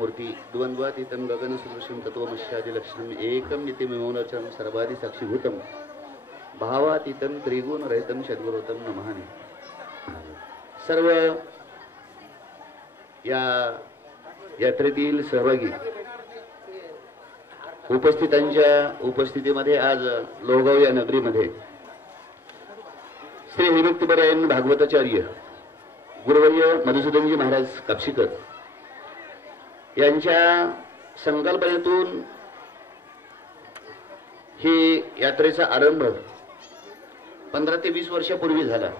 मूर्ती द्वंद्वातीतं गगनसदृशं तत्त्वमस्यादिलक्षणम् एकं नित्यमिमौनचरं सर्वादि साक्षीभूतं भावातीतं त्रिगुणरहितं सद्गुरुतं नमामि। सर्व या यात्रेतील सहभागी उपस्थितांच्या उपस्थितीमध्ये आज लोहगाव या नगरीमध्ये श्री हरिभक्तपरायण भागवताचार्य गुरुवर्य मधुसूदनजी महाराज कापशीकर यांच्या संकल्पनेतून ही यात्रेचा आरंभ 15 ते 20 वर्षापूर्वी झाला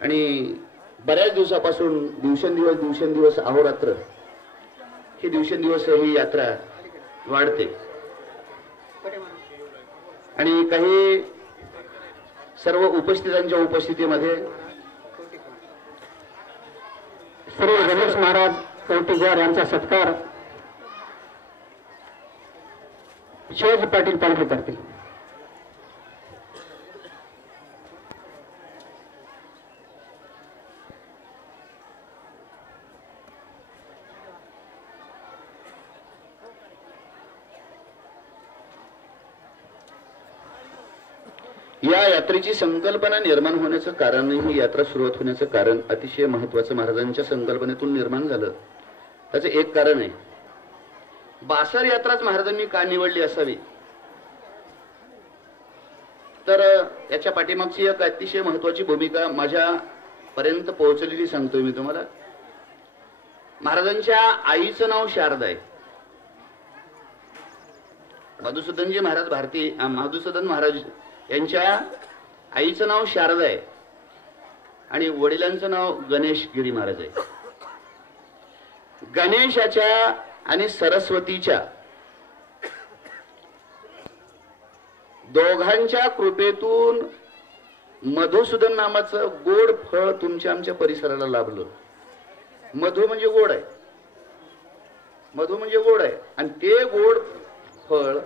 आणि बऱ्याच दिवसापासून दिवसेंदिवस अहोरात्र ही दिवसेंदिवस ही यात्रा वाढते आणि काही सर्व उपस्थितांच्या उपस्थितीमध्ये श्री गणेश महाराज कौटिकवार यांचा सत्कार शिवाजी पाटील पालखी करतील। या यात्रेची संकल्पना निर्माण होण्याचं कारण, ही यात्रा सुरुवात होण्याचं कारण अतिशय महत्वाचं महाराजांच्या संकल्पनेतून निर्माण झालं। त्याचं एक कारण आहे, बासर यात्राच महाराजांनी का निवडली असावी, तर याच्या पाठीमागची एक अतिशय महत्वाची भूमिका माझ्या पर्यंत पोहोचलेली सांगतोय मी तुम्हाला। महाराजांच्या आईचं नाव शारदा आहे। मधुसूदनजी महाराज मधुसूदन महाराज यांच्या आईचं नाव शारदा आहे आणि वडिलांचं नाव गणेश गिरी महाराज आहे। गणेशाच्या आणि सरस्वतीच्या दोघांच्या कृपेतून मधुसूदन नामाचं गोड फळ तुमच्या आमच्या परिसराला लाभलं। मधु म्हणजे गोड आहे, मधु म्हणजे गोड आहे आणि ते गोड फळ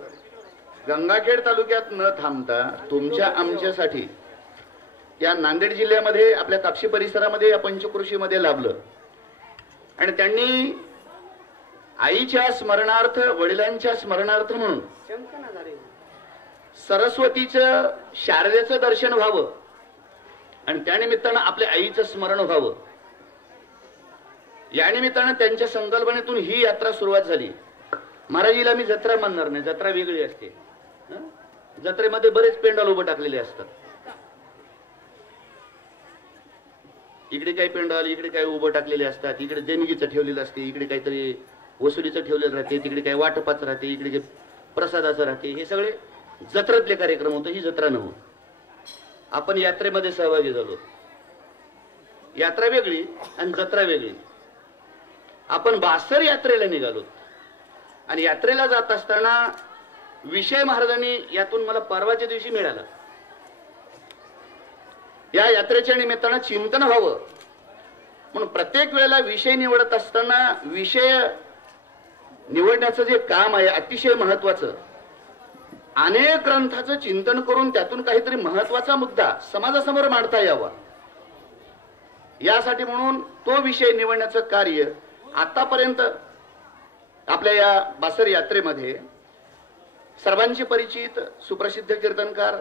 गंगाखेड तालुक्यात न थांबता तुमच्या आमच्यासाठी या नांदेड जिल्ह्यामध्ये आपल्या कापशी परिसरामध्ये या पंचकृषीमध्ये लाभलं आणि त्यांनी आईच्या स्मरणार्थ वडिलांच्या स्मरणार्थ म्हणून सरस्वतीचं शारदेचं दर्शन व्हावं आणि त्यानिमित्तानं आपल्या आईचं स्मरण व्हावं, या निमित्तानं त्यांच्या संकल्पनेतून ही यात्रा सुरुवात झाली। महाराजीला मी जत्रा म्हणणार नाही, जत्रा वेगळी असते। जत्रेमध्ये बरेच पेंडॉल उभं टाकलेले असतात, इकडे काही पेंडॉल इकडे काही उभं टाकलेले असतात, इकडे देणगीचं ठेवलेलं असते, इकडे काहीतरी वसुलीचं ठेवलेलं राहते, तिकडे काही वाटपाचं राहते, इकडे काही प्रसादाचं राहते। हे सगळे जत्रेतले कार्यक्रम होते, ही जत्रा नव्हे। आपण यात्रेमध्ये सहभागी झालो, यात्रा वेगळी आणि जत्रा वेगळी। आपण बासर यात्रेला निघालो आणि यात्रेला जात असताना विषय महाराजांनी यातून मला परवाच्या दिवशी मिळाला। या यात्रेच्या निमित्तानं चिंतन व्हावं म्हणून प्रत्येक वेळेला विषय निवडत असताना विषय निवडण्याचं जे काम आहे अतिशय महत्वाचं, अनेक ग्रंथाचं चिंतन करून त्यातून काहीतरी महत्वाचा मुद्दा समाजासमोर मांडता यावा, यासाठी म्हणून तो विषय निवडण्याचं कार्य आतापर्यंत आपल्या या बासर यात्रेमध्ये सर्वांची परिचित सुप्रसिद्ध कीर्तनकार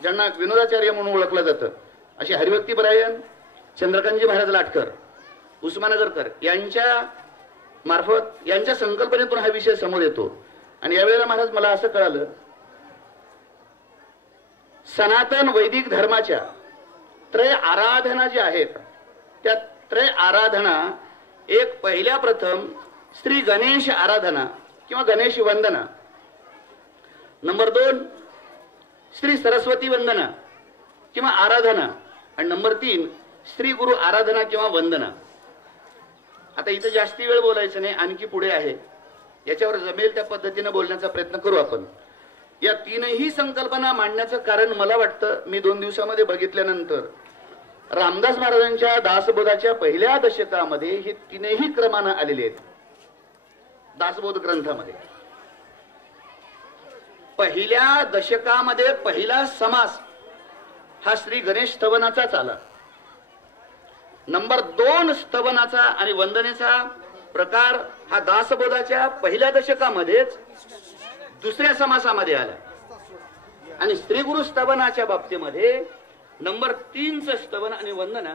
ज्यांना विनोदाचार्य म्हणून ओळखलं जातं असे हरिभक्तपरायण चंद्रकांतजी महाराज लाटकर उस्मानगरकर यांच्या मार्फत यांच्या संकल्पनेतून हा विषय समोर येतो। आणि यावेळेला महाराज मला असं कळालं, सनातन वैदिक धर्माच्या त्रय आराधना ज्या आहेत त्या त्रय आराधना एक पहिल्या प्रथम श्री गणेश आराधना किंवा गणेश वंदना, नंबर 2 श्री सरस्वती वंदना किंवा आराधना आणि नंबर 3 श्री गुरु आराधना किंवा वंदना। आता इथं जास्ती वेळ बोलायचं नाही, आणखी पुढे आहे, याच्यावर जमेल त्या पद्धतीने बोलण्याचा प्रयत्न करू आपण। या तीनही संकल्पना मांडण्याचं कारण मला वाटतं मी 2 दिवसामध्ये बघितल्यानंतर रामदास महाराजांच्या दासबोधाच्या पहिल्या दशकामध्ये हे तीनही क्रमानं आलेले आहेत। दासबोध ग्रंथामध्ये पहिल्या दशकामध्ये पहिला समास हा श्री गणेश स्तवनाचाच आला। नंबर 2 स्तवनाचा आणि वंदनेचा प्रकार हा दासबोधाच्या पहिल्या दशकामध्येच दुसऱ्या समासामध्ये आला आणि श्री गुरु स्तवनाच्या बाबतीमध्ये नंबर 3चं स्तवन आणि वंदना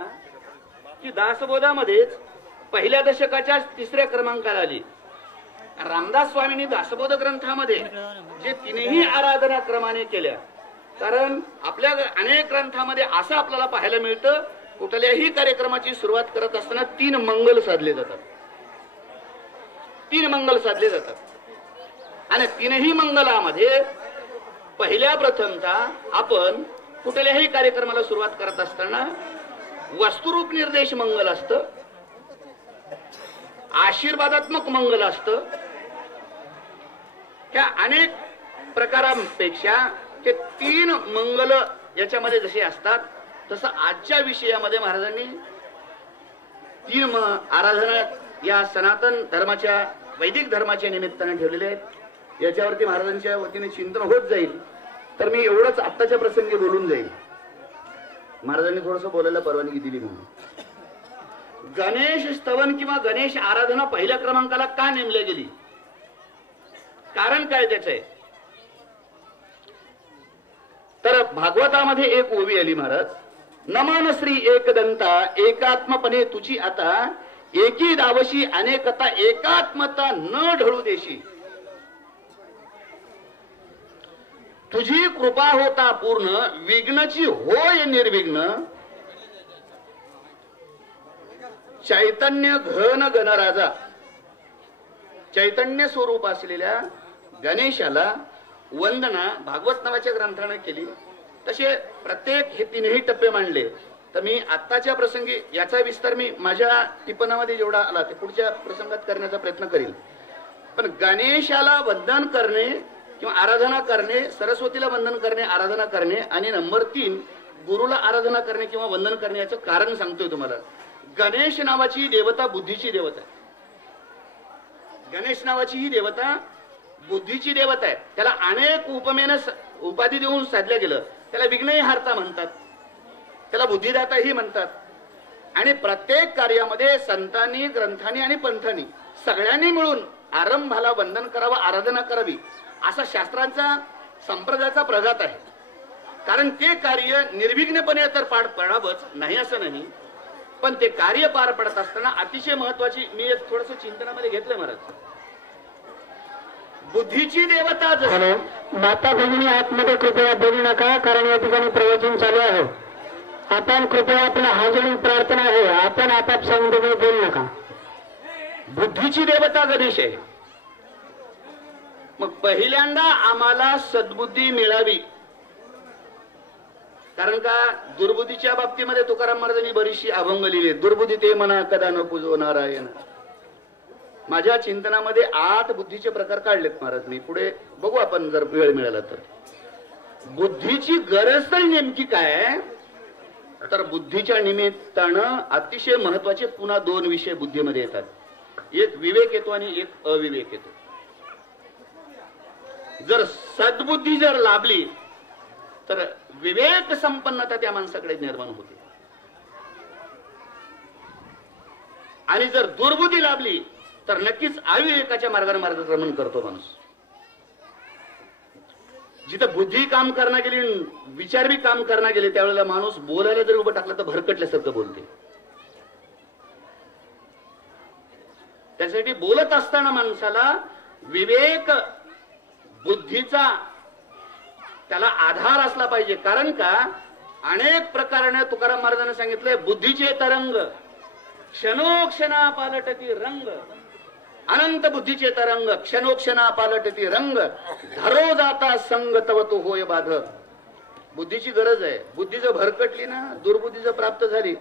ही दासबोधामध्येच पहिल्या दशकाच्या 3ऱ्या क्रमांकाला आली. रामदास स्वामींनी दासबोध ग्रंथामध्ये जे तीनही आराधना क्रमाने केल्या, कारण आपल्या अनेक ग्रंथामध्ये असं आपल्याला पाहायला मिळतं कुठल्याही कार्यक्रमाची सुरुवात करत असताना 3 मंगल साधले जातात. 3 मंगल साधले जातात आणि तीनही मंगलामध्ये पहिल्या प्रथमता आपण कुठल्याही कार्यक्रमाला सुरुवात करत असताना वस्तुरूप निर्देश मंगल असतं, आशीर्वादात्मक मंगल असतं. त्या अनेक प्रकारांपेक्षा ते 3 मंगल याच्यामध्ये जसे असतात तसं आजच्या विषयामध्ये महाराजांनी 3 आराधना या सनातन धर्माच्या वैदिक धर्माच्या निमित्ताने ठेवलेले आहेत. याच्यावरती महाराजांच्या वतीने चिंतन होत जाईल. तर मी एवढंच आत्ताच्या प्रसंगी बोलून जाईल. महाराजांनी थोडस बोलायला परवानगी दिली म्हणून. गणेश स्तवन किंवा गणेश आराधना पहिल्या क्रमांकाला का नेमल्या गेली, कारण काय त्याच आहे? तर भागवतामध्ये एक ओवी आली महाराज, नमन श्री एकदंता एकात्मपणे तुझी आता एकी दावशी अनेकता एकात्मता न ढळू देशी. तुझी कृपा होता पूर्ण विघ्नची होय निर्विघ्न. चैतन्य घन गणराजा, चैतन्य स्वरूप असलेल्या गणेशाला वंदना भागवत नावाच्या ग्रंथाने केली. तसे प्रत्येक हे 3ही टप्पे मांडले. तर मी आत्ताच्या प्रसंगी याचा विस्तार मी माझ्या टिपणामध्ये जेवढा आला ते पुढच्या प्रसंगात करण्याचा प्रयत्न करील. पण गणेशाला वंदन करणे किंवा आराधना करणे, सरस्वतीला वंदन करणे, आराधना करणे आणि नंबर 3 गुरुला आराधना करणे किंवा वंदन करणे याचं कारण सांगतोय तुम्हाला. गणेश नावाची देवता बुद्धीची देवता आहे. गणेश नावाची ही देवता बुद्धीची देवता आहे. त्याला अनेक उपमेनं उपाधी देऊन साधलं गेलं. त्याला विघ्नही हारता म्हणतात, त्याला बुद्धिदाताही म्हणतात. आणि प्रत्येक कार्यामध्ये संतांनी, ग्रंथांनी आणि पंथांनी सगळ्यांनी मिळून आरंभाला वंदन करावं, आराधना करावी असा शास्त्रांचा संप्रदायाचा प्रघात आहे. कारण ते कार्य निर्विघ्नपणे तर पार पडावंच नाही असं नाही, पण ते कार्य पार पडत असताना अतिशय महत्वाची मी एक थोडस चिंतनामध्ये घेतलं महाराज. बुद्धीची देवता माता भगिनी आतमध्ये कृपया बोलू नका, कारण या ठिकाणी प्रवचन चालू आहे. आपण कृपया आपला हा जोडून प्रार्थना आहे, आपण आपापसामध्ये बोलू नका. बुद्धीची देवता गणेश आहे. मग पहिल्यांदा आम्हाला सद्बुद्धी मिळावी, कारण का दुर्बुद्धीच्या बाबतीमध्ये तुकाराम महाराजांनी बरीचशी अभंग लिहिले. दुर्बुद्धी ते म्हणा कदा न पूजो नारायण. माझ्या चिंतनामध्ये 8 बुद्धीचे प्रकार काढलेत महाराज. मी पुढे बघू आपण जर वेळ मिळाला तर. बुद्धीची गरज तरी नेमकी काय, तर बुद्धीच्या निमित्तानं अतिशय महत्वाचे पुन्हा 2 विषय बुद्धीमध्ये येतात. एक विवेक येतो आणि एक अविवेक येतो. जर सद्बुद्धी जर लाभली तर विवेक संपन्नता त्या माणसाकडे निर्माण होते, आणि जर दुर्बुद्धी लाभली तर नक्कीच अविवेकाच्या मार्गाने मार्गक्रमण करतो माणूस. जिथं बुद्धी काम करणं गेली, विचार बी काम करणं गेले, त्यावेळेला माणूस बोलायला जरी उभं टाकलं तर भरकटल्यासारखं बोलते. त्यासाठी बोलत असताना माणसाला विवेक बुद्धीचा त्याला आधार असला पाहिजे. कारण का अनेक प्रकाराने तुकाराम महाराजांनी सांगितलंय, बुद्धीचे तरंग क्षणोक्षणा पालटती रंग. अनंत बुद्धीचे तरंग क्षणोक्षणा पालटती रंग. धरो जाता संग तव तो होय बाध. बुद्धीची गरज आहे. बुद्धी जर भरकटली ना, दुर्बुद्धी जर प्राप्त झाली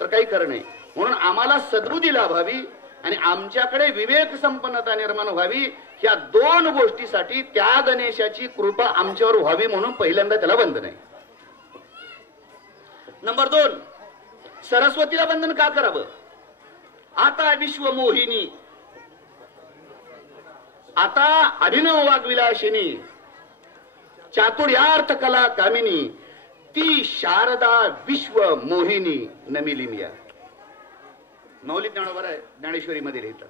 तर काही खरं नाही. म्हणून आम्हाला सद्बुद्धी लाभावी आणि आमच्याकडे विवेक संपन्नता निर्माण व्हावी, या 2 गोष्टीसाठी त्या गणेशाची कृपा आमच्यावर व्हावी म्हणून पहिल्यांदा त्याला वंदन आहे. नंबर 2, सरस्वतीला वंदन का करावं? आता विश्व मोहिनी, आता अभिनव वाग्विलासिनी, चातुर्यार्थ कला कामिनी, ती शारदा विश्व मोहिनी नमिलिमिया. मौलिक ज्ञानोबर आहे, ज्ञानेश्वरी मध्ये लिहितात.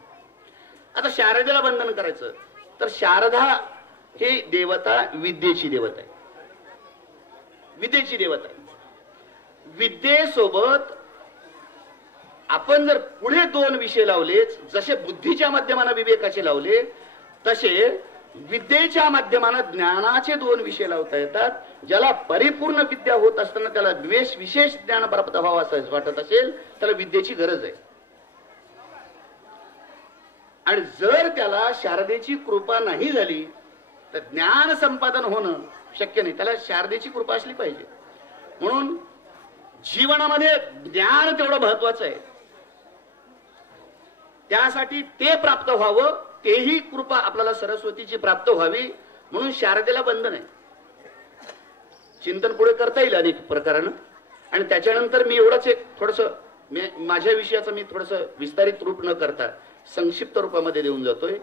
आता शारदेला वंदन करायचं तर शारदा हे देवता विद्येची देवता आहे. विद्येची देवता आहे. विद्येसोबत आपण जर पुढे दोन विषय लावलेच, जसे बुद्धीच्या माध्यमाने विवेकाचे लावले, तसे विद्येच्या माध्यमाने ज्ञानाचे दोन विषय लावता येतात. ज्याला परिपूर्ण विद्या होत असताना त्याला विशेष ज्ञान प्राप्त व्हावं असं वाटत असेल, त्याला विद्येची गरज आहे. आणि जर त्याला शारदेची कृपा नाही झाली तर ज्ञान संपादन होणं शक्य नाही. त्याला शारदेची कृपा असली पाहिजे. म्हणून जीवनामध्ये ज्ञान तेवढं महत्वाचं आहे. त्यासाठी ते प्राप्त व्हावं, तेही कृपा आपल्याला सरस्वतीची प्राप्त व्हावी म्हणून शारदेला बंधन आहे. चिंतन पुढे करता येईल अनेक प्रकारानं. आणि त्याच्यानंतर मी एवढंच एक थोडस माझ्या विषयाचं मी थोडस विस्तारित रूप न करता संक्षिप्त रूपामध्ये देऊन जातोय.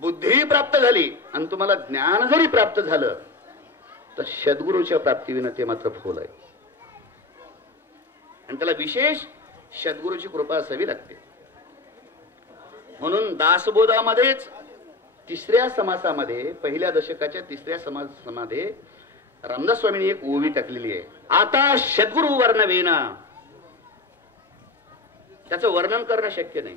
बुद्धी प्राप्त झाली आणि तुम्हाला ज्ञान जरी प्राप्त झालं तर सद्गुरूच्या प्राप्तीविना ते मात्र फोल आहे. आणि त्याला विशेष सद्गुरूची कृपा असावी लागते. म्हणून दासबोधामध्येच तिसऱ्या समासामध्ये, पहिल्या दशकाच्या तिसऱ्या समासामध्ये रामदास स्वामींनी एक ओवी टाकलेली आहे. आता सद्गुरु वर्णवेना. त्याचं वर्णन करणं शक्य नाही.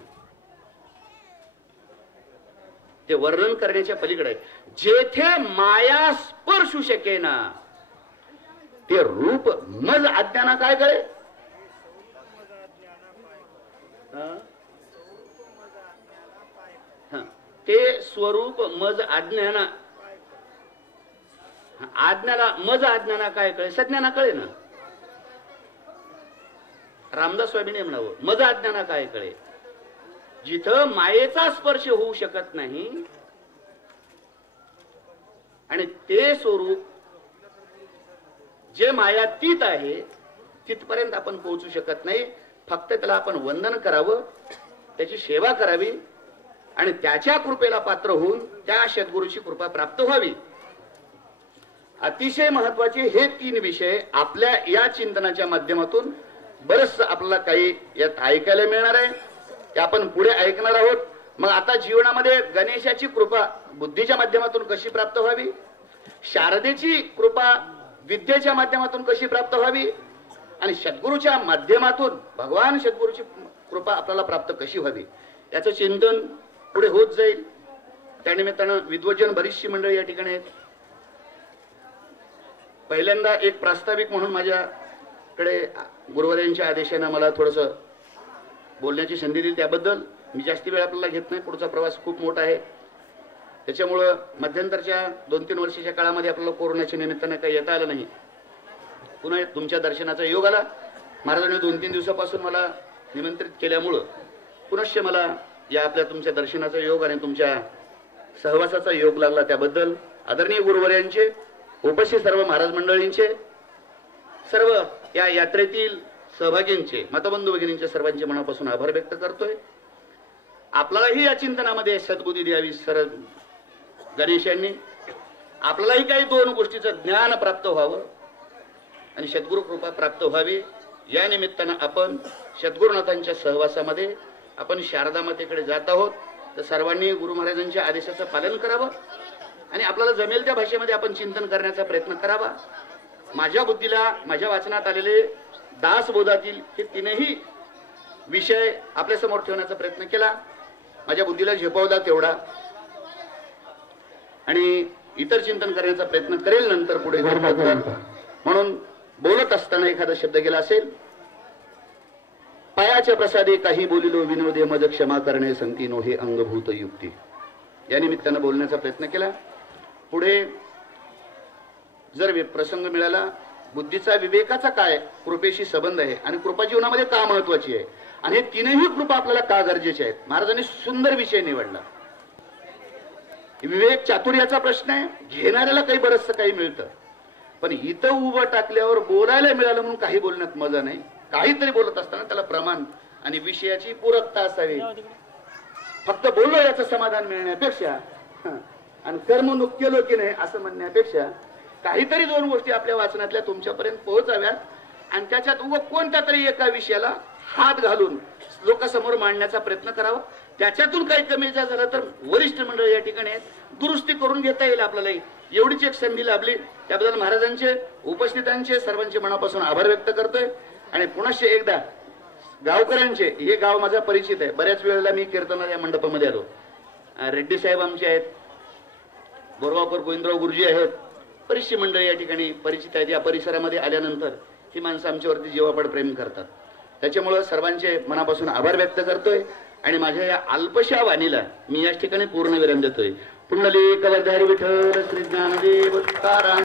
ते वर्णन करण्याच्या पलीकडे आहे. जेथे माया स्पर्शू शकेना ते रूप मज अज्ञाना काय कळे. ते स्वरूप मज अज्ञाना, आज्ञाला मज अज्ञाना काय कळे, सज्ञाना कळे ना. रामदास स्वामीने म्हणावं मज अज्ञाना काय कळे. जिथं मायेचा स्पर्श होऊ शकत नाही आणि ते स्वरूप जे मायातीत आहे तिथपर्यंत आपण पोहोचू शकत नाही. फक्त त्याला आपण वंदन करावं, त्याची सेवा करावी आणि त्याच्या कृपेला पात्र होऊन त्या सद्गुरूची कृपा प्राप्त व्हावी. अतिशय महत्वाचे हे तीन विषय आपल्या या चिंतनाच्या माध्यमातून बरंच आपल्याला काही यात ऐकायला मिळणार आहे. ते आपण पुढे ऐकणार आहोत. मग आता जीवनामध्ये गणेशाची कृपा बुद्धीच्या माध्यमातून कशी प्राप्त व्हावी, शारदेची कृपा विद्येच्या माध्यमातून कशी प्राप्त व्हावी आणि सद्गुरूच्या माध्यमातून भगवान सद्गुरूची कृपा आपल्याला प्राप्त कशी व्हावी, याचं चिंतन पुढे होत जाईल. त्यानिमित्तानं विद्वजन बरीचशी मंडळी या ठिकाणी आहेत. पहिल्यांदा एक प्रास्ताविक म्हणून माझ्याकडे गुरुवर्यांच्या आदेशाने मला थोडस बोलण्याची संधी दिली, त्याबद्दल मी जास्ती वेळ आपल्याला घेत नाही. पुढचा प्रवास खूप मोठा आहे. त्याच्यामुळं मध्यंतरच्या 2-3 वर्षाच्या काळामध्ये आपल्याला कोरोनाच्या निमित्तानं काही येता आलं नाही. पुन्हा तुमच्या दर्शनाचा योग आला. महाराजांनी 2-3 दिवसापासून मला निमंत्रित केल्यामुळं पुनश्च मला या आपल्या तुमच्या दर्शनाचा योग आणि तुमच्या सहवासाचा योग लागला. त्याबद्दल आदरणीय गुरुवर्यांचे, उपस्थित सर्व महाराज मंडळींचे, सर्व या यात्रेतील सहभागींचे, मतबंधू भगिनींचे सर्वांचे मनापासून आभार व्यक्त करतोय. आपल्यालाही या चिंतनामध्ये सद्बुद्धी द्यावी सर गणेशांनी. आपल्यालाही काही दोन गोष्टीचं ज्ञान प्राप्त व्हावं आणि सद्गुरु कृपा प्राप्त व्हावी. या निमित्तानं आपण सद्गुरुनाथांच्या सहवासामध्ये आपण शारदा मातेकडे जात आहोत. तर सर्वांनी गुरु महाराजांच्या आदेशाचं पालन करावं आणि आपल्याला जमेल त्या भाषेमध्ये आपण चिंतन करण्याचा प्रयत्न करावा. माझ्या बुद्धीला माझ्या वाचनात आलेले दासबोधातील हे तीनही विषय आपल्या समोर ठेवण्याचा प्रयत्न केला. माझ्या बुद्धीला झेपावला तेवढा आणि इतर चिंतन करण्याचा प्रयत्न करेल नंतर पुढे. म्हणून बोलत असताना एखादा शब्द गेला असेल. पायाच्या प्रसादे काही बोलिलो विनोदे मज क्षमा करणे संतीनो हे अंगभूत युक्ती. या निमित्तानं बोलण्याचा प्रयत्न केला. पुढे जर प्रसंग मिळाला, बुद्धीचा विवेकाचा काय कृपेशी संबंध आहे आणि कृपा जीवनामध्ये का महत्वाची आहे आणि हे तीनही कृपा आपल्याला का गरजेचे आहेत. महाराजांनी सुंदर विषय निवडला. विवेक चातुर्याचा प्रश्न आहे. घेणाऱ्याला काही बरचसं काही मिळतं, पण इथं उभं टाकल्यावर बोलायला मिळालं म्हणून काही बोलण्यात मजा नाही. काहीतरी बोलत असताना त्याला प्रमाण आणि विषयाची पूरकता असावी. फक्त बोललो याचं समाधान मिळण्यापेक्षा आणि कर्मणूक केलो की नाही असं म्हणण्यापेक्षा काहीतरी दोन गोष्टी आपल्या वाचनातल्या तुमच्यापर्यंत पोहोचाव्यात आणि त्याच्यात कोणत्या तरी एका विषयाला हात घालून लोकांसमोर मांडण्याचा प्रयत्न करावा. त्याच्यातून काही कमी झालं तर वरिष्ठ मंडळ या ठिकाणी दुरुस्ती करून घेता येईल आपल्याला. एवढीच एक संधी लाभली, त्याबद्दल महाराजांचे, उपस्थितांचे, सर्वांचे मनापासून आभार व्यक्त करतोय. आणि पुन्हा एकदा गावकऱ्यांचे, हे गाव माझा परिचित आहे, बऱ्याच वेळेला मी कीर्तनाला या मंडपामध्ये आलो. रेड्डी साहेब आमचे आहेत, बोरगावकर गोविंदराव गुरुजी आहेत, बरीचशी मंडळ या ठिकाणी परिचित आहेत. या परिसरामध्ये आल्यानंतर ही माणसं आमच्यावरती जीवापाड प्रेम करतात. त्याच्यामुळं सर्वांचे मनापासून आभार व्यक्त करतोय आणि माझ्या या अल्पशा वाणीला मी याच ठिकाणी पूर्ण विराम देतोय. पुंडलिक वरधारी विठ्ठल श्री ज्ञानदेव तुकाराम.